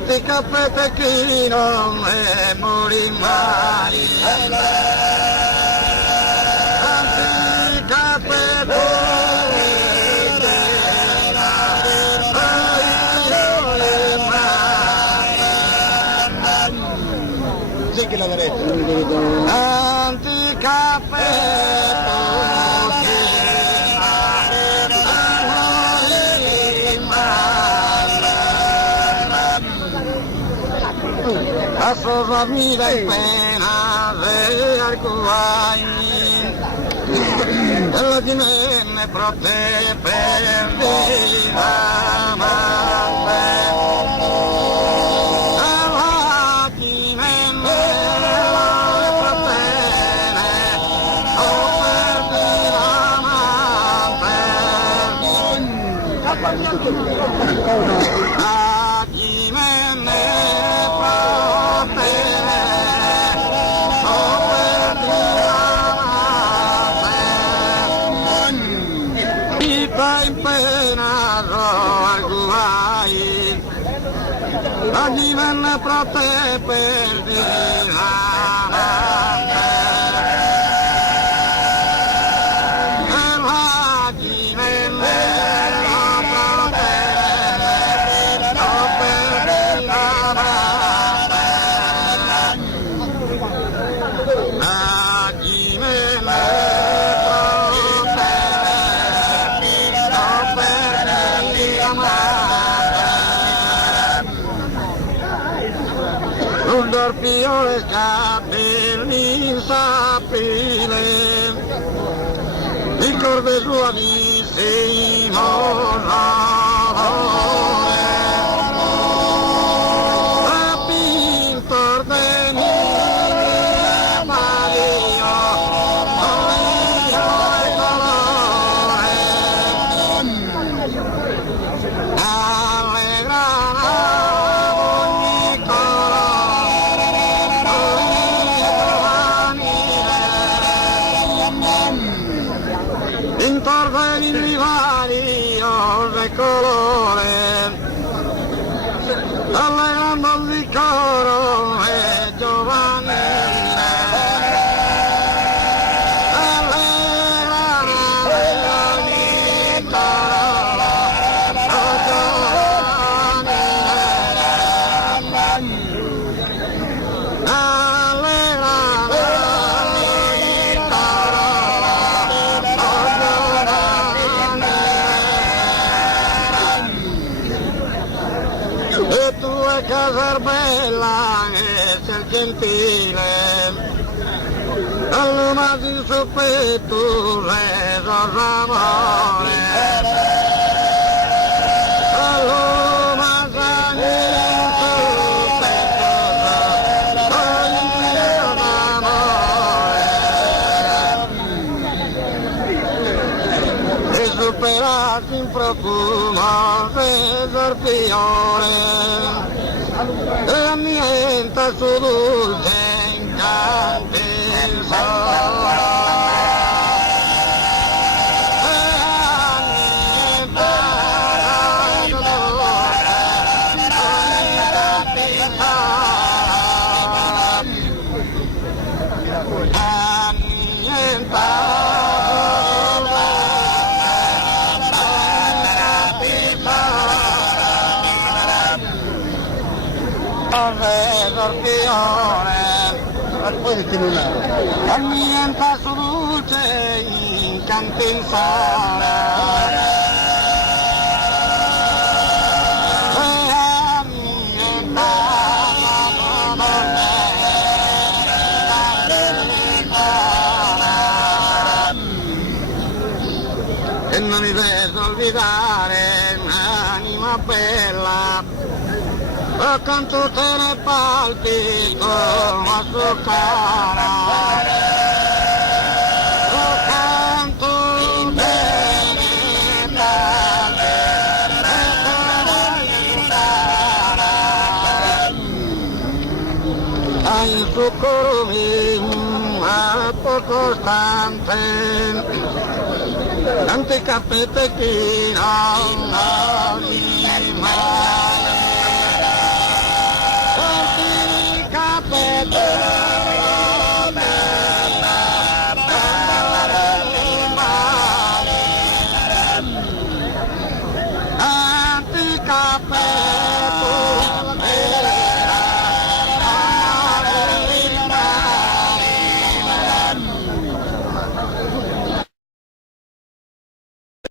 Anticapetechino e Morimari. Sì che la vedete. A sua vida e pena de Arcuay, la tiene proprio perdida madre. La tiene divenne proprio perdita. Un dorpione capelli sapile, il corde suavissimo rapintor de mie Mario, e colore, allegrana ogni intorno ai vivario de colore, allegrando il coro e giovanile, allegrano ogni coro giovanile, allegrano ogni e tu è casar bella e ser gentile, all'uma di suo petto reso d'amore, all'uma di suo petto reso d'amore, e superati in profumo d'orpione, e ambienta su dulce incanto il sole. Ambienta su luce incanta il sole, e ambienta e non mi devo olvidare un'anima bella, con tutte le palpi come a succare, con tutte le palpi hai il suo mio poco stante, tante cappette che non mi mai. capella